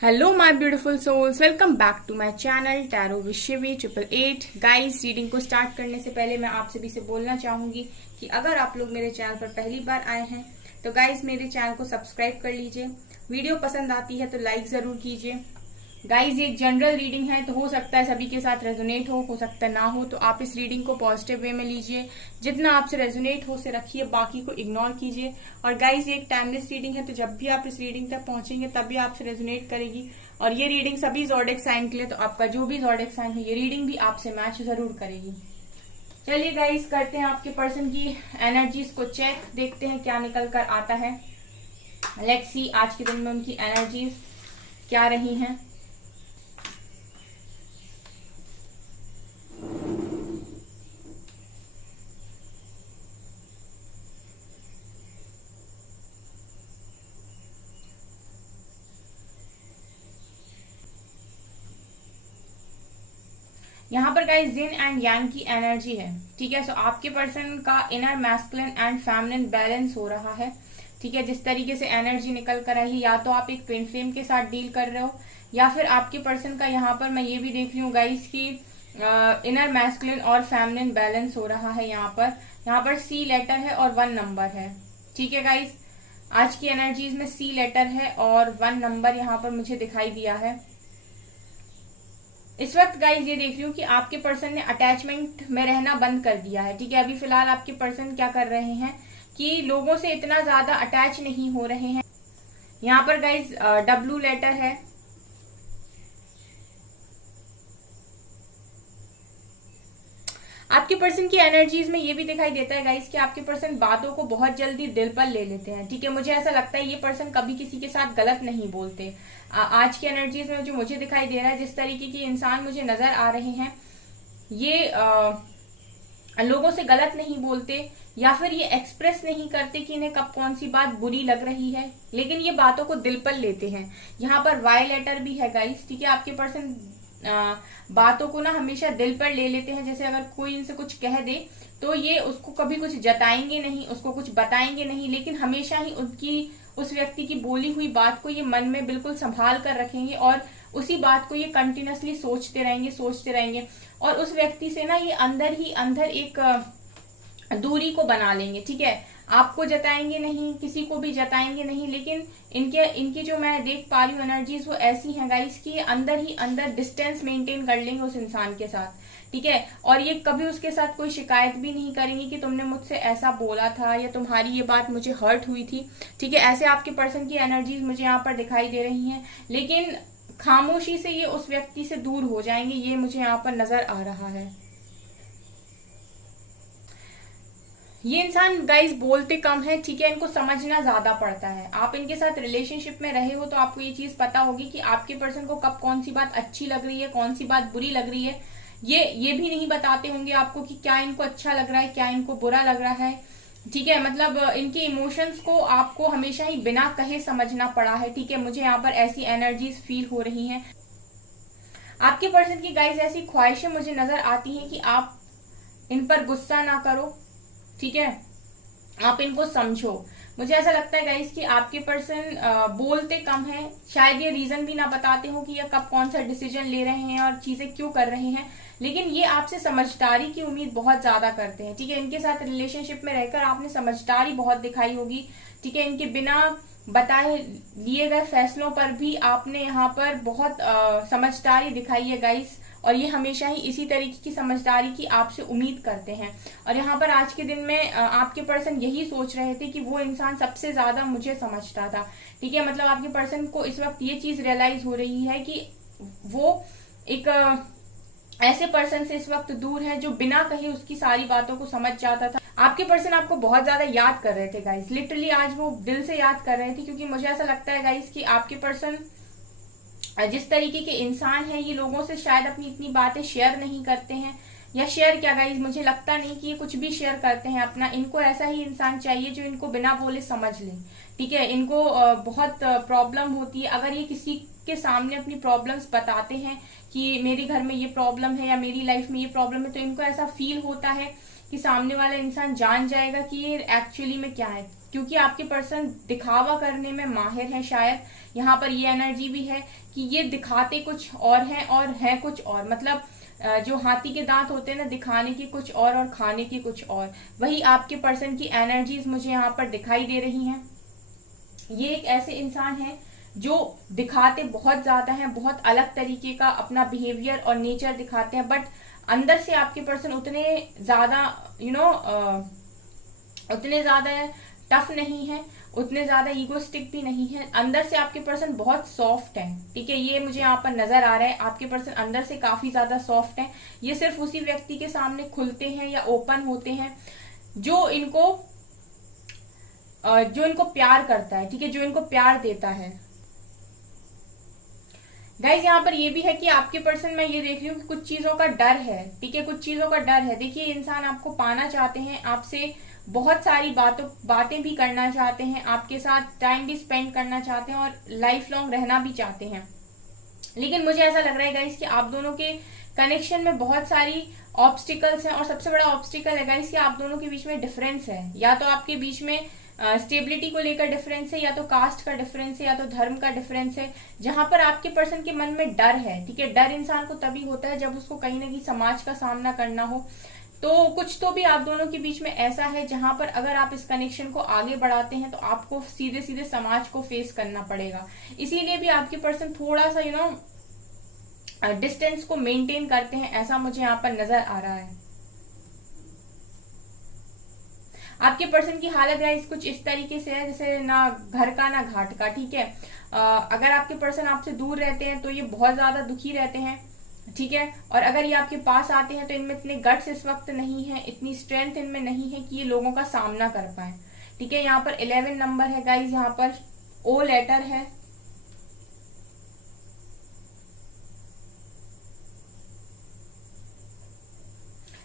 Hello my beautiful souls, welcome back to my channel tarot with Shivi 888। Guys, reading को start करने से पहले मैं आप सभी से बोलना चाहूंगी कि अगर आप लोग मेरे चैनल पर पहली बार आए हैं तो गाइस मेरे चैनल को सब्सक्राइब कर लीजिए। वीडियो पसंद आती है तो लाइक जरूर कीजिए। गाइज, ये एक जनरल रीडिंग है तो हो सकता है सभी के साथ रेजोनेट हो सकता है ना हो, तो आप इस रीडिंग को पॉजिटिव वे में लीजिए। जितना आपसे रेजोनेट हो से रखिए, बाकी को इग्नोर कीजिए। और गाइज, ये एक टाइमलेस रीडिंग है तो जब भी आप इस रीडिंग तक पहुंचेंगे तब भी आपसे रेजोनेट करेगी। और ये रीडिंग सभी ज़ोडिएक साइन के लिए, तो आपका जो भी ज़ोडिएक साइन है ये रीडिंग भी आपसे मैच जरूर करेगी। चलिए गाइज, करते हैं आपके पर्सन की एनर्जीज को चेक, देखते हैं क्या निकल कर आता है। लेट्स सी आज के दिन में उनकी एनर्जीज क्या रही हैं। यहाँ पर गाइस जिन एंड यांग की एनर्जी है, ठीक है। सो आपके पर्सन का inner masculine and feminine balance हो रहा है, ठीक है। जिस तरीके से एनर्जी निकल कर आई है, या तो आप एक ट्विन फ्लेम के साथ डील कर रहे हो, या फिर आपके पर्सन का यहाँ पर मैं ये भी देख रही हूँ गाइस की इनर मैस्कुलिन और फेमिनिन बैलेंस हो रहा है। यहाँ पर सी लेटर है और 1 नंबर है, ठीक है गाइस। आज की एनर्जीज में सी लेटर है और 1 नंबर यहाँ पर मुझे दिखाई दिया है। इस वक्त गाइज ये देख रही हूँ कि आपके पर्सन ने अटैचमेंट में रहना बंद कर दिया है, ठीक है। अभी फिलहाल आपके पर्सन क्या कर रहे हैं कि लोगों से इतना ज्यादा अटैच नहीं हो रहे हैं। यहाँ पर गाइज डब्ल्यू लेटर है। आपके पर्सन की एनर्जीज में ये भी दिखाई देता है गाइस कि आपके पर्सन बातों को बहुत जल्दी दिल पर ले लेते हैं, ठीक है। मुझे ऐसा लगता है ये पर्सन कभी किसी के साथ गलत नहीं बोलते। आज की एनर्जीज में जो मुझे दिखाई दे रहा है, जिस तरीके के इंसान मुझे नजर आ रहे हैं, ये लोगों से गलत नहीं बोलते, या फिर ये एक्सप्रेस नहीं करते कि इन्हें कब कौन सी बात बुरी लग रही है, लेकिन ये बातों को दिल पर लेते हैं। यहाँ पर वाई लेटर भी है गाइस, ठीक है। आपके पर्सन बातों को ना हमेशा दिल पर ले लेते हैं। जैसे अगर कोई इनसे कुछ कह दे तो ये उसको कभी कुछ जताएंगे नहीं, उसको कुछ बताएंगे नहीं, लेकिन हमेशा ही उस व्यक्ति की बोली हुई बात को ये मन में बिल्कुल संभाल कर रखेंगे और उसी बात को ये कंटिन्यूअसली सोचते रहेंगे। और उस व्यक्ति से ना ये अंदर ही अंदर एक दूरी को बना लेंगे, ठीक है। आपको जताएंगे नहीं, किसी को भी जताएंगे नहीं, लेकिन इनकी जो मैं देख पा रही हूँ एनर्जीज वो ऐसी हैं गाइस कि अंदर ही अंदर डिस्टेंस मेंटेन कर लेंगे उस इंसान के साथ, ठीक है। और ये कभी उसके साथ कोई शिकायत भी नहीं करेंगे कि तुमने मुझसे ऐसा बोला था या तुम्हारी ये बात मुझे हर्ट हुई थी, ठीक है। ऐसे आपके पर्सन की एनर्जीज मुझे यहाँ पर दिखाई दे रही हैं, लेकिन खामोशी से ये उस व्यक्ति से दूर हो जाएंगे, ये मुझे यहाँ पर नजर आ रहा है। ये इंसान गाइस बोलते कम है, ठीक है। इनको समझना ज्यादा पड़ता है। आप इनके साथ रिलेशनशिप में रहे हो तो आपको ये चीज पता होगी कि आपके पर्सन को कब कौन सी बात अच्छी लग रही है, कौन सी बात बुरी लग रही है। ये भी नहीं बताते होंगे आपको कि क्या इनको अच्छा लग रहा है, क्या इनको बुरा लग रहा है, ठीक है। मतलब इनके इमोशंस को आपको हमेशा ही बिना कहे समझना पड़ा है, ठीक है। मुझे यहाँ पर ऐसी एनर्जीज फील हो रही हैं। आपके पर्सन की गाइस ऐसी ख्वाहिशें मुझे नजर आती हैं कि आप इन पर गुस्सा ना करो, ठीक है। आप इनको समझो। मुझे ऐसा लगता है गाइस कि आपके पर्सन बोलते कम है। शायद ये रीजन भी ना बताते हो कि ये कब कौन सा डिसीजन ले रहे हैं और चीजें क्यों कर रहे हैं, लेकिन ये आपसे समझदारी की उम्मीद बहुत ज्यादा करते हैं, ठीक है। इनके साथ रिलेशनशिप में रहकर आपने समझदारी बहुत दिखाई होगी, ठीक है। इनके बिना बताए लिए गए फैसलों पर भी आपने यहाँ पर बहुत समझदारी दिखाई है गाइस, और ये हमेशा ही इसी तरीके की समझदारी की आपसे उम्मीद करते हैं। और यहाँ पर आज के दिन में आपके पर्सन यही सोच रहे थे कि वो इंसान सबसे ज्यादा मुझे समझता था, ठीक है। मतलब आपके पर्सन को इस वक्त ये चीज रियलाइज हो रही है कि वो एक ऐसे पर्सन से इस वक्त दूर है जो बिना कहे उसकी सारी बातों को समझ जाता था। आपके पर्सन आपको बहुत ज्यादा याद कर रहे थे गाइस, लिटरली आज वो दिल से याद कर रहे थे, क्योंकि मुझे ऐसा लगता है गाइस कि आपके पर्सन जिस तरीके के इंसान है, ये लोगों से शायद अपनी इतनी बातें शेयर नहीं करते हैं, या शेयर क्या गाइस, मुझे लगता नहीं कि ये कुछ भी शेयर करते हैं अपना। इनको ऐसा ही इंसान चाहिए जो इनको बिना बोले समझ ले, ठीक है। इनको बहुत प्रॉब्लम होती है अगर ये किसी के सामने अपनी प्रॉब्लम्स बताते हैं कि मेरे घर में ये प्रॉब्लम है या मेरी लाइफ में ये प्रॉब्लम है, तो इनको ऐसा फील होता है कि सामने वाला इंसान जान जाएगा कि ये एक्चुअली में क्या है, क्योंकि आपके पर्सन दिखावा करने में माहिर है शायद। यहाँ पर ये एनर्जी भी है कि ये दिखाते कुछ और है कुछ और, मतलब जो हाथी के दांत होते हैं ना, दिखाने की कुछ और खाने की कुछ और, वही आपके पर्सन की एनर्जीज मुझे यहाँ पर दिखाई दे रही हैं। ये एक ऐसे इंसान है जो दिखाते बहुत ज्यादा हैं, बहुत अलग तरीके का अपना बिहेवियर और नेचर दिखाते हैं, बट अंदर से आपके पर्सन उतने ज्यादा उतने ज्यादा टफ नहीं है, उतने ज्यादा ईगोस्टिक भी नहीं है। अंदर से आपके पर्सन बहुत सॉफ्ट है, ठीक है, ये मुझे यहाँ पर नजर आ रहा है। आपके पर्सन अंदर से काफी ज्यादा सॉफ्ट है। ये सिर्फ उसी व्यक्ति के सामने खुलते हैं या ओपन होते हैं जो इनको प्यार करता है, ठीक है, जो इनको प्यार देता है। गाइज यहाँ पर ये भी है कि आपके पर्सन, मैं ये देख रही हूँ कि कुछ चीजों का डर है, ठीक है, कुछ चीजों का डर है। देखिए, इंसान आपको पाना चाहते हैं, आपसे बहुत सारी बातें भी करना चाहते हैं, आपके साथ टाइम भी स्पेंड करना चाहते हैं और लाइफ लॉन्ग रहना भी चाहते हैं। लेकिन मुझे ऐसा लग रहा है गाइज कि आप दोनों के कनेक्शन में बहुत सारी ऑब्स्टिकल्स हैं, और सबसे बड़ा ऑब्स्टिकल है गाइज कि आप दोनों के बीच में डिफरेंस है। या तो आपके बीच में स्टेबिलिटी को लेकर डिफरेंस है, या तो कास्ट का डिफरेंस है, या तो धर्म का डिफरेंस है, जहां पर आपके पर्सन के मन में डर है, ठीक है। डर इंसान को तभी होता है जब उसको कहीं ना कहीं समाज का सामना करना हो। तो कुछ तो भी आप दोनों के बीच में ऐसा है जहां पर अगर आप इस कनेक्शन को आगे बढ़ाते हैं तो आपको सीधे सीधे समाज को फेस करना पड़ेगा। इसीलिए भी आपके पर्सन थोड़ा सा डिस्टेंस को मेंटेन करते हैं, ऐसा मुझे यहाँ पर नजर आ रहा है। आपके पर्सन की हालत गाइस कुछ इस तरीके से है जैसे ना घर का ना घाट का, ठीक है। अगर आपके पर्सन आपसे दूर रहते हैं तो ये बहुत ज्यादा दुखी रहते हैं, ठीक है। और अगर ये आपके पास आते हैं तो इनमें इतने गट्स इस वक्त नहीं है, इतनी स्ट्रेंथ इनमें नहीं है कि ये लोगों का सामना कर पाए, ठीक है। यहाँ पर 11 नंबर है गाइज, यहाँ पर ओ लेटर है।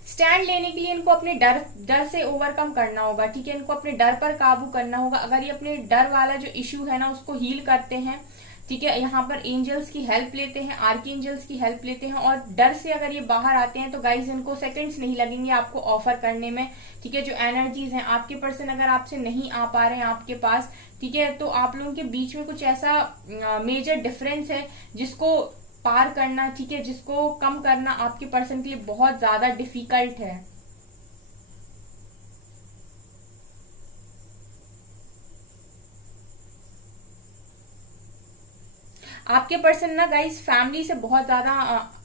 स्टैंड लेने के लिए इनको अपने डर से ओवरकम करना होगा, ठीक है। इनको अपने डर पर काबू करना होगा। अगर ये अपने डर वाला जो इश्यू है ना उसको हील करते हैं, ठीक है, यहाँ पर एंजल्स की हेल्प लेते हैं, आर्क एंजल्स की हेल्प लेते हैं, और डर से अगर ये बाहर आते हैं तो गाइज इनको सेकंड्स नहीं लगेंगे आपको ऑफर करने में, ठीक है। जो एनर्जीज हैं आपके पर्सन अगर आपसे नहीं आ पा रहे हैं आपके पास, ठीक है, तो आप लोगों के बीच में कुछ ऐसा मेजर डिफरेंस है जिसको पार करना, ठीक है, जिसको कम करना आपके पर्सन के लिए बहुत ज्यादा डिफिकल्ट है। आपके पर्सन ना गाइस फैमिली से बहुत ज्यादा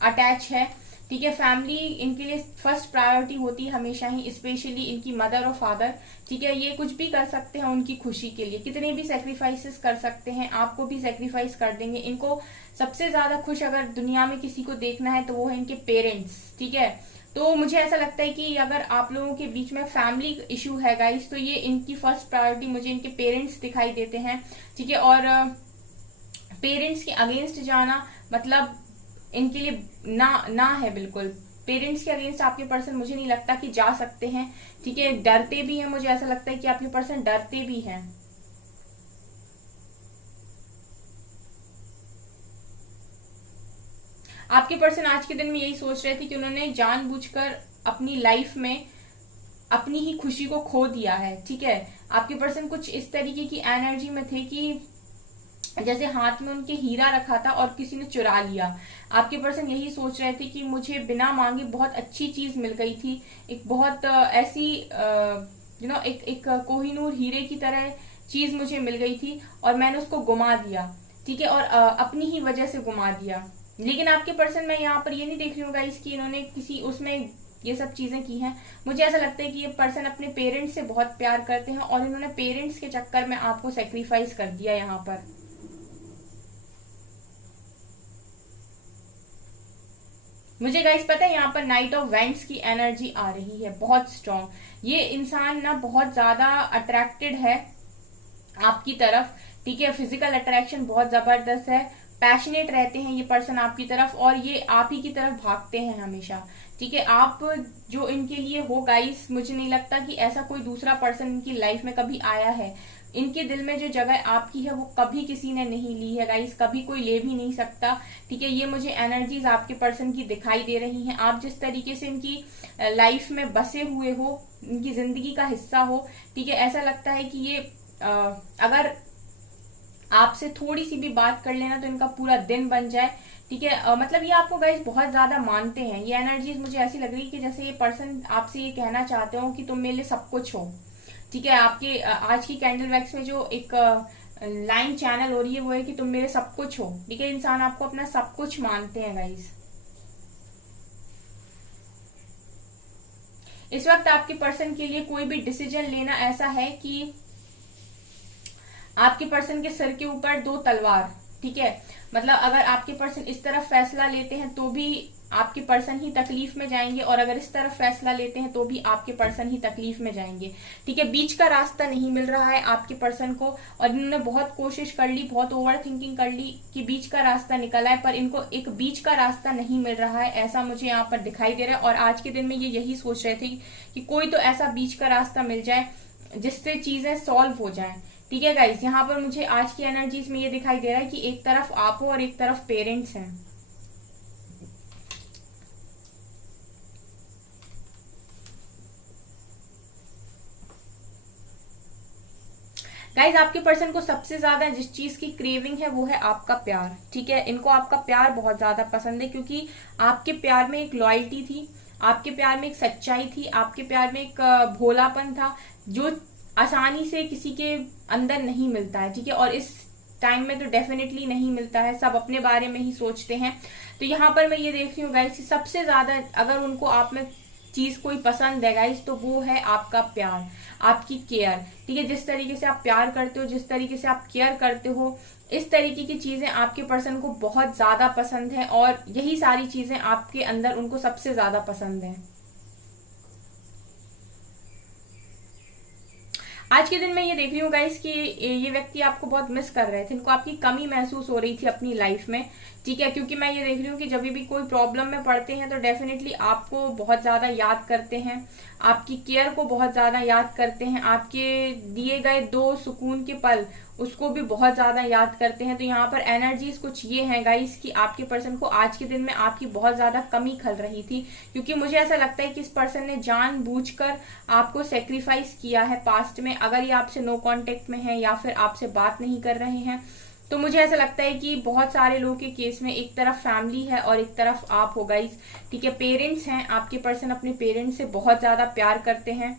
अटैच है, ठीक है। फैमिली इनके लिए फर्स्ट प्रायोरिटी होती है हमेशा ही, स्पेशली इनकी मदर और फादर, ठीक है। ये कुछ भी कर सकते हैं उनकी खुशी के लिए, कितने भी सेक्रीफाइसेस कर सकते हैं, आपको भी सेक्रीफाइस कर देंगे। इनको सबसे ज्यादा खुश अगर दुनिया में किसी को देखना है तो वो है इनके पेरेंट्स, ठीक है। तो मुझे ऐसा लगता है कि अगर आप लोगों के बीच में फैमिली इशू है गाइस तो ये इनकी फर्स्ट प्रायोरिटी मुझे इनके पेरेंट्स दिखाई देते हैं, ठीक है। और पेरेंट्स के अगेंस्ट जाना मतलब इनके लिए ना है बिल्कुल। पेरेंट्स के अगेंस्ट आपके पर्सन मुझे नहीं लगता कि जा सकते हैं, ठीक है। डरते भी हैं, मुझे ऐसा लगता है कि आपके पर्सन डरते भी हैं। आपके पर्सन आज के दिन में यही सोच रहे थे कि उन्होंने जानबूझकर अपनी लाइफ में अपनी ही खुशी को खो दिया है, ठीक है। आपके पर्सन कुछ इस तरीके की एनर्जी में थे कि जैसे हाथ में उनके हीरा रखा था और किसी ने चुरा लिया। आपके पर्सन यही सोच रहे थे कि मुझे बिना मांगे बहुत अच्छी चीज मिल गई थी, एक बहुत ऐसी एक कोहिनूर हीरे की तरह चीज मुझे मिल गई थी और मैंने उसको गुमा दिया, ठीक है, और अपनी ही वजह से गुमा दिया। लेकिन आपके पर्सन, मैं यहाँ पर ये नहीं देख रही हूँ गाइस कि इन्होंने किसी उसमें ये सब चीजें की हैं। मुझे ऐसा लगता है कि ये पर्सन अपने पेरेंट्स से बहुत प्यार करते हैं और इन्होंने पेरेंट्स के चक्कर में आपको सेक्रीफाइस कर दिया यहाँ पर। मुझे गाइस पता है यहाँ पर नाइट ऑफ वेंट्स की एनर्जी आ रही है, बहुत स्ट्रॉन्ग। ये इंसान ना बहुत ज्यादा अट्रैक्टेड है आपकी तरफ, ठीक है। फिजिकल अट्रैक्शन बहुत जबरदस्त है, पैशनेट रहते हैं ये पर्सन आपकी तरफ और ये आप ही की तरफ भागते हैं हमेशा, ठीक है। आप जो इनके लिए हो गाइस, मुझे नहीं लगता कि ऐसा कोई दूसरा पर्सन इनकी लाइफ में कभी आया है। इनके दिल में जो जगह आपकी है वो कभी किसी ने नहीं ली है गाइस, कभी कोई ले भी नहीं सकता। ठीक है, ये मुझे एनर्जीज आपके पर्सन की दिखाई दे रही हैं। आप जिस तरीके से इनकी लाइफ में बसे हुए हो, इनकी जिंदगी का हिस्सा हो, ठीक है, ऐसा लगता है कि ये अगर आपसे थोड़ी सी भी बात कर लेना तो इनका पूरा दिन बन जाए। ठीक है, मतलब ये आपको गाइस बहुत ज्यादा मानते हैं। ये एनर्जीज मुझे ऐसी लग रही है कि जैसे ये पर्सन आपसे ये कहना चाहते हो कि तुम मेरे लिए सब कुछ हो। ठीक है, आपके आज की कैंडल वैक्स में जो एक लाइन चैनल हो रही है वो है कि तुम मेरे सब कुछ हो। ठीक है, इंसान आपको अपना सब कुछ मानते हैं गाइस। इस वक्त आपके पर्सन के लिए कोई भी डिसीजन लेना ऐसा है कि आपके पर्सन के सर के ऊपर दो तलवार। ठीक है, मतलब अगर आपके पर्सन इस तरफ फैसला लेते हैं तो भी आपके पर्सन ही तकलीफ में जाएंगे, और अगर इस तरफ फैसला लेते हैं तो भी आपके पर्सन ही तकलीफ में जाएंगे। ठीक है, बीच का रास्ता नहीं मिल रहा है आपके पर्सन को, और इन्होंने बहुत कोशिश कर ली, बहुत ओवर थिंकिंग कर ली कि बीच का रास्ता निकला है, पर इनको एक बीच का रास्ता नहीं मिल रहा है, ऐसा मुझे यहाँ पर दिखाई दे रहा है। और आज के दिन में ये यही सोच रहे थे कि कोई तो ऐसा बीच का रास्ता मिल जाए जिससे चीजें सॉल्व हो जाएं। ठीक है गाइस, यहाँ पर मुझे आज की एनर्जीज में ये दिखाई दे रहा है कि एक तरफ आप हो और एक तरफ पेरेंट्स हैं। गाइज, आपके पर्सन को सबसे ज्यादा जिस चीज की क्रेविंग है वो है आपका प्यार। ठीक है, इनको आपका प्यार बहुत ज्यादा पसंद है, क्योंकि आपके प्यार में एक लॉयल्टी थी, आपके प्यार में एक सच्चाई थी, आपके प्यार में एक भोलापन था जो आसानी से किसी के अंदर नहीं मिलता है। ठीक है, और इस टाइम में तो डेफिनेटली नहीं मिलता है, सब अपने बारे में ही सोचते हैं। तो यहाँ पर मैं ये देख रही हूँ गाइस, सबसे ज्यादा अगर उनको आप में चीज कोई पसंद है गाइस तो वो है आपका प्यार, आपकी केयर। ठीक है, जिस तरीके से आप प्यार करते हो, जिस तरीके से आप केयर करते हो, इस तरीके की चीजें आपके पर्सन को बहुत ज्यादा पसंद है, और यही सारी चीजें आपके अंदर उनको सबसे ज्यादा पसंद है। आज के दिन में ये देख रही हूँ गाइस कि ये व्यक्ति आपको बहुत मिस कर रहे थे, इनको आपकी कमी महसूस हो रही थी अपनी लाइफ में। ठीक है, क्योंकि मैं ये देख रही हूँ कि जब भी कोई प्रॉब्लम में पड़ते हैं तो डेफिनेटली आपको बहुत ज्यादा याद करते हैं, आपकी केयर को बहुत ज्यादा याद करते हैं, आपके दिए गए 2 सुकून के पल उसको भी बहुत ज्यादा याद करते हैं। तो यहाँ पर एनर्जीज कुछ ये है गाइस कि आपके पर्सन को आज के दिन में आपकी बहुत ज्यादा कमी खल रही थी, क्योंकि मुझे ऐसा लगता है कि इस पर्सन ने जानबूझकर आपको सेक्रीफाइस किया है पास्ट में। अगर ये आपसे नो कांटेक्ट में है या फिर आपसे बात नहीं कर रहे हैं, तो मुझे ऐसा लगता है कि बहुत सारे लोगों के केस में एक तरफ फैमिली है और एक तरफ आप हो गाइस। ठीक है, पेरेंट्स हैं, आपके पर्सन अपने पेरेंट्स से बहुत ज्यादा प्यार करते हैं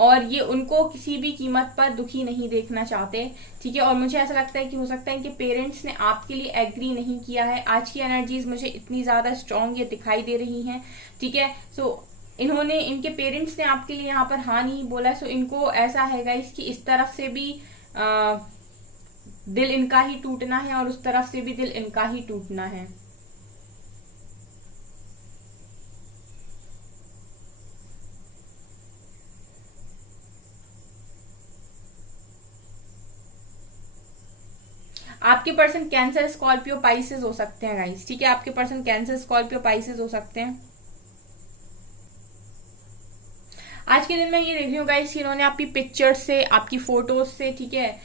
और ये उनको किसी भी कीमत पर दुखी नहीं देखना चाहते। ठीक है, और मुझे ऐसा लगता है कि हो सकता है कि पेरेंट्स ने आपके लिए एग्री नहीं किया है। आज की एनर्जीज मुझे इतनी ज्यादा स्ट्रांग ये दिखाई दे रही हैं। ठीक है, सो इन्होंने, इनके पेरेंट्स ने आपके लिए यहाँ पर हाँ नहीं बोला। सो इनको ऐसा है गाइस कि इस तरफ से भी दिल इनका ही टूटना है और उस तरफ से भी दिल इनका ही टूटना है। आपके पर्सन कैंसर, स्कॉर्पियो, पाइसेस हो सकते हैं गाइस। ठीक है, आपके पर्सन कैंसर, स्कॉर्पियो, पाइसेस हो सकते हैं। आज के दिन में ये देख रही हूँ गाइस, इन्होंने आपकी पिक्चर्स से, आपकी फोटोज से, ठीक है,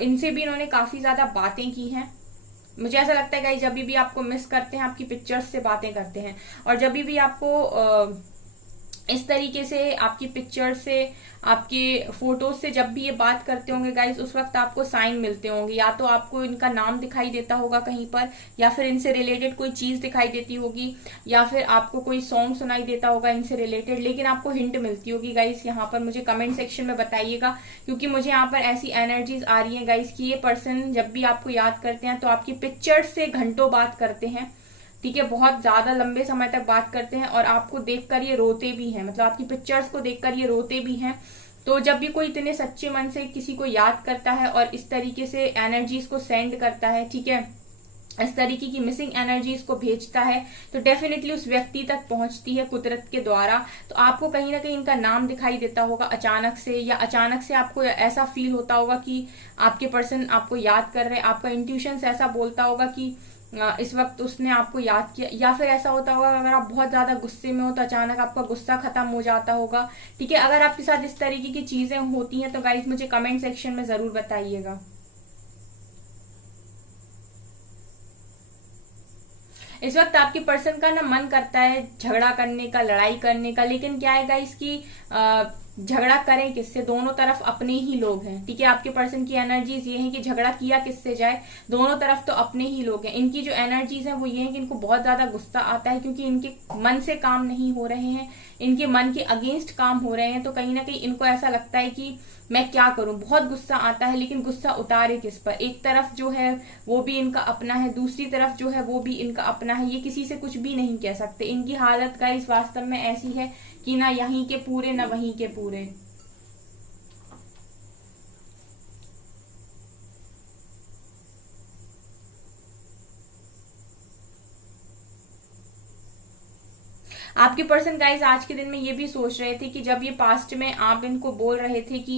इनसे भी इन्होंने काफी ज्यादा बातें की हैं। मुझे ऐसा लगता है गाइस, जब भी आपको मिस करते हैं आपकी पिक्चर्स से बातें करते हैं, और जब भी आपको इस तरीके से आपकी पिक्चर से, आपके फोटोज से जब भी ये बात करते होंगे गाइस, उस वक्त आपको साइन मिलते होंगे। या तो आपको इनका नाम दिखाई देता होगा कहीं पर, या फिर इनसे रिलेटेड कोई चीज दिखाई देती होगी, या फिर आपको कोई सॉन्ग सुनाई देता होगा इनसे रिलेटेड, लेकिन आपको हिंट मिलती होगी गाइस। यहाँ पर मुझे कमेंट सेक्शन में बताइएगा, क्योंकि मुझे यहाँ पर ऐसी एनर्जीज आ रही है गाइस कि ये पर्सन जब भी आपको याद करते हैं तो आपकी पिक्चर से घंटों बात करते हैं। ठीक है, बहुत ज्यादा लंबे समय तक बात करते हैं और आपको देखकर ये रोते भी हैं, मतलब आपकी पिक्चर्स को देखकर ये रोते भी हैं। तो जब भी कोई इतने सच्चे मन से किसी को याद करता है और इस तरीके से एनर्जीज को सेंड करता है, ठीक है, इस तरीके की मिसिंग एनर्जीज को भेजता है, तो डेफिनेटली उस व्यक्ति तक पहुंचती है कुदरत के द्वारा। तो आपको कहीं ना कहीं इनका नाम दिखाई देता होगा अचानक से, या अचानक से आपको ऐसा फील होता होगा कि आपके पर्सन आपको याद कर रहे हैं। आपका इंट्यूशन ऐसा बोलता होगा कि इस वक्त उसने आपको याद किया, या फिर ऐसा होता होगा अगर आप बहुत ज्यादा गुस्से में हो तो अचानक आपका गुस्सा खत्म हो जाता होगा। ठीक है, अगर आपके साथ इस तरीके की चीजें होती हैं तो गाइस मुझे कमेंट सेक्शन में जरूर बताइएगा। इस वक्त आपके पर्सन का ना मन करता है झगड़ा करने का, लड़ाई करने का, लेकिन क्या है गाइस कि झगड़ा करें किससे? दोनों तरफ अपने ही लोग हैं। ठीक है, आपके पर्सन की एनर्जीज ये है कि झगड़ा किया किससे जाए, दोनों तरफ तो अपने ही लोग हैं। इनकी जो एनर्जीज हैं वो ये है कि इनको बहुत ज्यादा गुस्सा आता है क्योंकि इनके मन से काम नहीं हो रहे हैं, इनके मन के अगेंस्ट काम हो रहे हैं। तो कहीं ना कहीं इनको ऐसा लगता है कि मैं क्या करूं, बहुत गुस्सा आता है, लेकिन गुस्सा उतारे किस पर? एक तरफ जो है वो भी इनका अपना है, दूसरी तरफ जो है वो भी इनका अपना है, ये किसी से कुछ भी नहीं कह सकते। इनकी हालत का इस वास्तव में ऐसी है कि ना यहीं के पूरे ना वहीं के पूरे। आपके पर्सन गाइस आज के दिन में ये भी सोच रहे थे कि जब ये पास्ट में आप इनको बोल रहे थे कि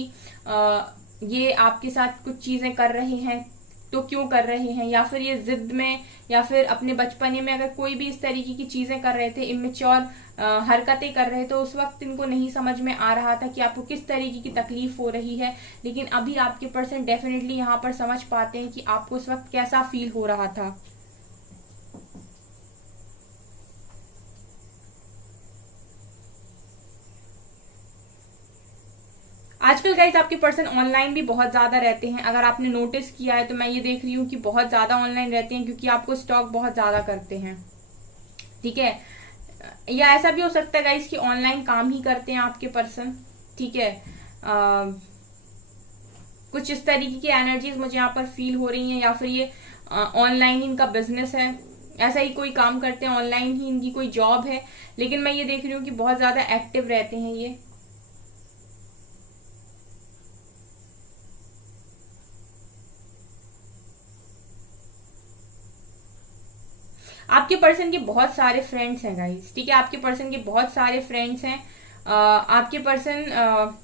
ये आपके साथ कुछ चीजें कर रहे हैं तो क्यों कर रहे हैं, या फिर ये जिद में या फिर अपने बचपने में अगर कोई भी इस तरीके की चीजें कर रहे थे, इमेच्योर हरकतें कर रहे, तो उस वक्त इनको नहीं समझ में आ रहा था कि आपको किस तरीके की तकलीफ हो रही है। लेकिन अभी आपके पर्सन डेफिनेटली यहाँ पर समझ पाते हैं कि आपको उस वक्त कैसा फील हो रहा था। आजकल गाइस आपके पर्सन ऑनलाइन भी बहुत ज्यादा रहते हैं। अगर आपने नोटिस किया है तो मैं ये देख रही हूँ कि बहुत ज्यादा ऑनलाइन रहते हैं क्योंकि आपको स्टॉक बहुत ज्यादा करते हैं। ठीक है, या ऐसा भी हो सकता है गाइस कि ऑनलाइन काम ही करते हैं आपके पर्सन। ठीक है, कुछ इस तरीके की एनर्जीज मुझे यहाँ पर फील हो रही हैं, या फिर ये ऑनलाइन इनका बिजनेस है, ऐसा ही कोई काम करते हैं, ऑनलाइन ही इनकी कोई जॉब है। लेकिन मैं ये देख रही हूँ कि बहुत ज्यादा एक्टिव रहते हैं ये। आपके पर्सन के बहुत सारे फ्रेंड्स हैं गाइस। ठीक है, आपके पर्सन के बहुत सारे फ्रेंड्स हैं। आपके पर्सन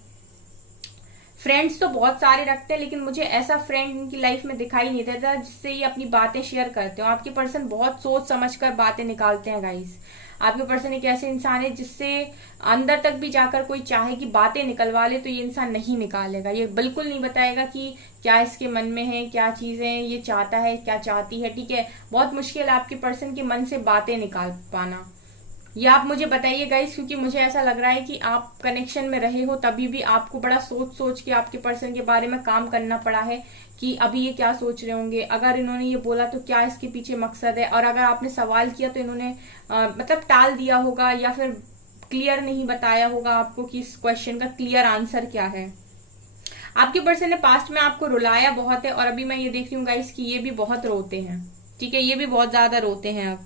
फ्रेंड्स तो बहुत सारे रखते हैं, लेकिन मुझे ऐसा फ्रेंड इनकी लाइफ में दिखाई नहीं देता जिससे ये अपनी बातें शेयर करते हो। आपके पर्सन बहुत सोच समझकर बातें निकालते हैं गाइस। आपके पर्सन एक ऐसे इंसान है जिससे अंदर तक भी जाकर कोई चाहे कि बातें निकलवा ले तो ये इंसान नहीं निकालेगा। ये बिल्कुल नहीं बताएगा कि क्या इसके मन में है, क्या चीजें ये चाहता है, क्या चाहती है। ठीक है, बहुत मुश्किल है आपके पर्सन के मन से बातें निकाल पाना। ये आप मुझे बताइए गाइस, क्योंकि मुझे ऐसा लग रहा है कि आप कनेक्शन में रहे हो तभी भी आपको बड़ा सोच सोच के आपके पर्सन के बारे में काम करना पड़ा है कि अभी ये क्या सोच रहे होंगे, अगर इन्होंने ये बोला तो क्या इसके पीछे मकसद है, और अगर आपने सवाल किया तो इन्होंने मतलब टाल दिया होगा या फिर क्लियर नहीं बताया होगा आपको कि इस क्वेश्चन का क्लियर आंसर क्या है। आपके पर्सन ने पास्ट में आपको रुलाया बहुत है, और अभी मैं ये देख रही हूँ गाइस कि ये भी बहुत रोते हैं। ठीक है, ये भी बहुत ज्यादा रोते हैं अब।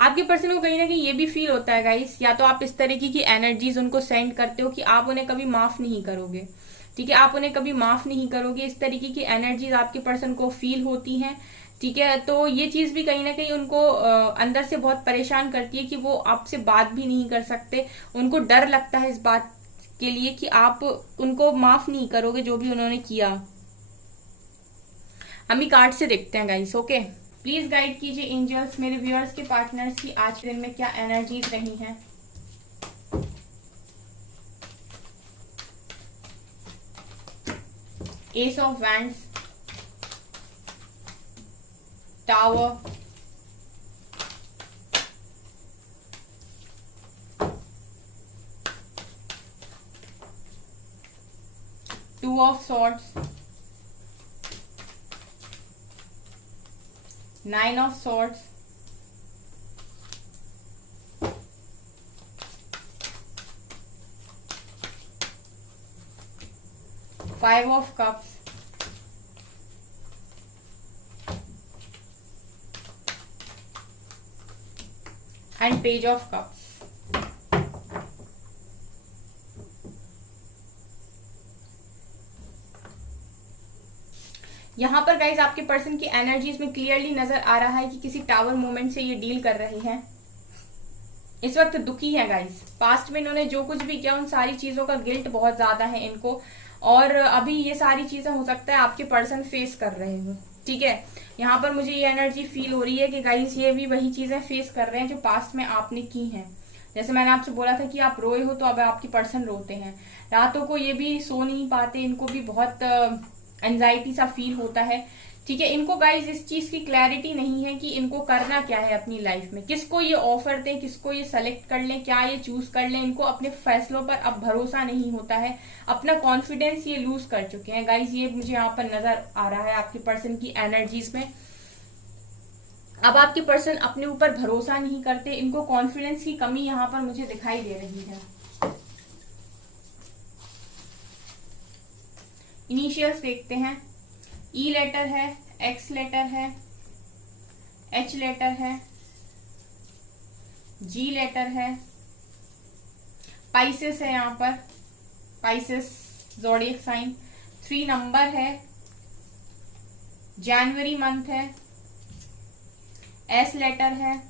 आपके पर्सन को कहीं ना कहीं ये भी फील होता है गाइस, या तो आप इस तरीके की एनर्जीज उनको सेंड करते हो कि आप उन्हें कभी माफ नहीं करोगे। ठीक है, आप उन्हें कभी माफ नहीं करोगे, इस तरीके की एनर्जीज आपके पर्सन को फील होती हैं। ठीक है, तो ये चीज भी कहीं ना कहीं उनको अंदर से बहुत परेशान करती है कि वो आपसे बात भी नहीं कर सकते। उनको डर लगता है इस बात के लिए कि आप उनको माफ नहीं करोगे जो भी उन्होंने किया। हम ही कार्ड से देखते हैं गाइस। ओके, प्लीज गाइड कीजिए एंजल्स मेरे व्यूअर्स के पार्टनर्स की आज के दिन में क्या एनर्जीज रही हैं। S of wands, tower, two of swords, nine of swords, five of cups, and page of cups. यहां पर गाइज आपके पर्सन की एनर्जीज में क्लियरली नजर आ रहा है कि किसी टावर मूवमेंट से ये डील कर रहे हैं। इस वक्त दुखी है गाइस। पास्ट में इन्होंने जो कुछ भी किया उन सारी चीजों का गिल्ट बहुत ज्यादा है इनको, और अभी ये सारी चीजें हो सकता है आपके पर्सन फेस कर रहे हो। ठीक है, यहाँ पर मुझे ये एनर्जी फील हो रही है कि गाइस ये भी वही चीजें फेस कर रहे हैं जो पास्ट में आपने की हैं। जैसे मैंने आपसे बोला था कि आप रोए हो, तो अब आपके पर्सन रोते हैं। रातों को ये भी सो नहीं पाते, इनको भी बहुत एंजाइटी सा फील होता है। ठीक है, इनको गाइस इस चीज की क्लैरिटी नहीं है कि इनको करना क्या है अपनी लाइफ में, किसको ये ऑफर दें, किसको ये सेलेक्ट कर लें, क्या ये चूज कर लें। इनको अपने फैसलों पर अब भरोसा नहीं होता है, अपना कॉन्फिडेंस ये लूज कर चुके हैं गाइस। ये मुझे यहाँ पर नजर आ रहा है आपके पर्सन की एनर्जीज में। अब आपके पर्सन अपने ऊपर भरोसा नहीं करते, इनको कॉन्फिडेंस की कमी यहाँ पर मुझे दिखाई दे रही है। इनिशियल्स देखते हैं। ई लेटर है, एक्स लेटर है, एच लेटर है, जी लेटर है, पाइसेस है यहाँ पर, पाइसेस ज़ोडिएक साइन। 3 नंबर है, जनवरी मंथ है, एस लेटर है,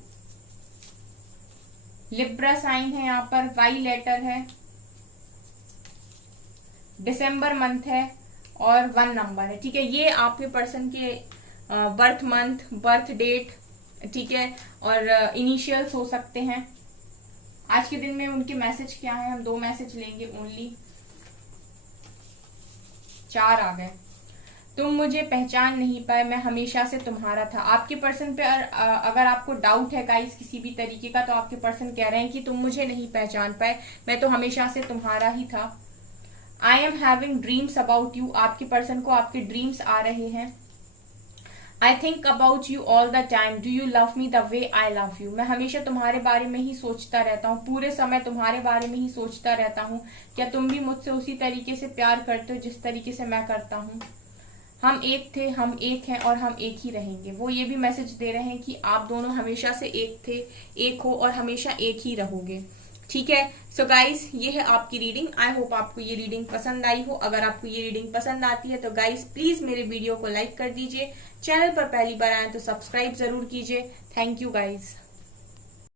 लिब्रा साइन है यहाँ पर, वाई लेटर है, दिसंबर मंथ है और 1 नंबर है। ठीक है, ये आपके पर्सन के बर्थ मंथ, बर्थ डेट, ठीक है, और इनिशियल्स हो सकते हैं। आज के दिन में उनके मैसेज क्या है, हम 2 मैसेज लेंगे ओनली। 4 आ गए। तुम मुझे पहचान नहीं पाए, मैं हमेशा से तुम्हारा था। आपके पर्सन पे अगर आपको डाउट है गाइस किसी भी तरीके का, तो आपके पर्सन कह रहे हैं कि तुम मुझे नहीं पहचान पाए, मैं तो हमेशा से तुम्हारा ही था। I am having dreams about you, आपके पर्सन को आपके ड्रीम्स आ रहे हैं। I think about you all the time, do you love me the way I love you, मैं हमेशा तुम्हारे बारे में ही सोचता रहता हूँ, पूरे समय तुम्हारे बारे में ही सोचता रहता हूँ। क्या तुम भी मुझसे उसी तरीके से प्यार करते हो जिस तरीके से मैं करता हूँ। हम एक थे, हम एक हैं और हम एक ही रहेंगे। वो ये भी मैसेज दे रहे हैं कि आप दोनों हमेशा से एक थे, एक हो और हमेशा एक ही रहोगे। ठीक है, सो गाइस ये है आपकी रीडिंग। आई होप आपको ये रीडिंग पसंद आई हो। अगर आपको ये रीडिंग पसंद आती है तो गाइस प्लीज मेरे वीडियो को लाइक कर दीजिए। चैनल पर पहली बार आए तो सब्सक्राइब जरूर कीजिए। Thank you guys.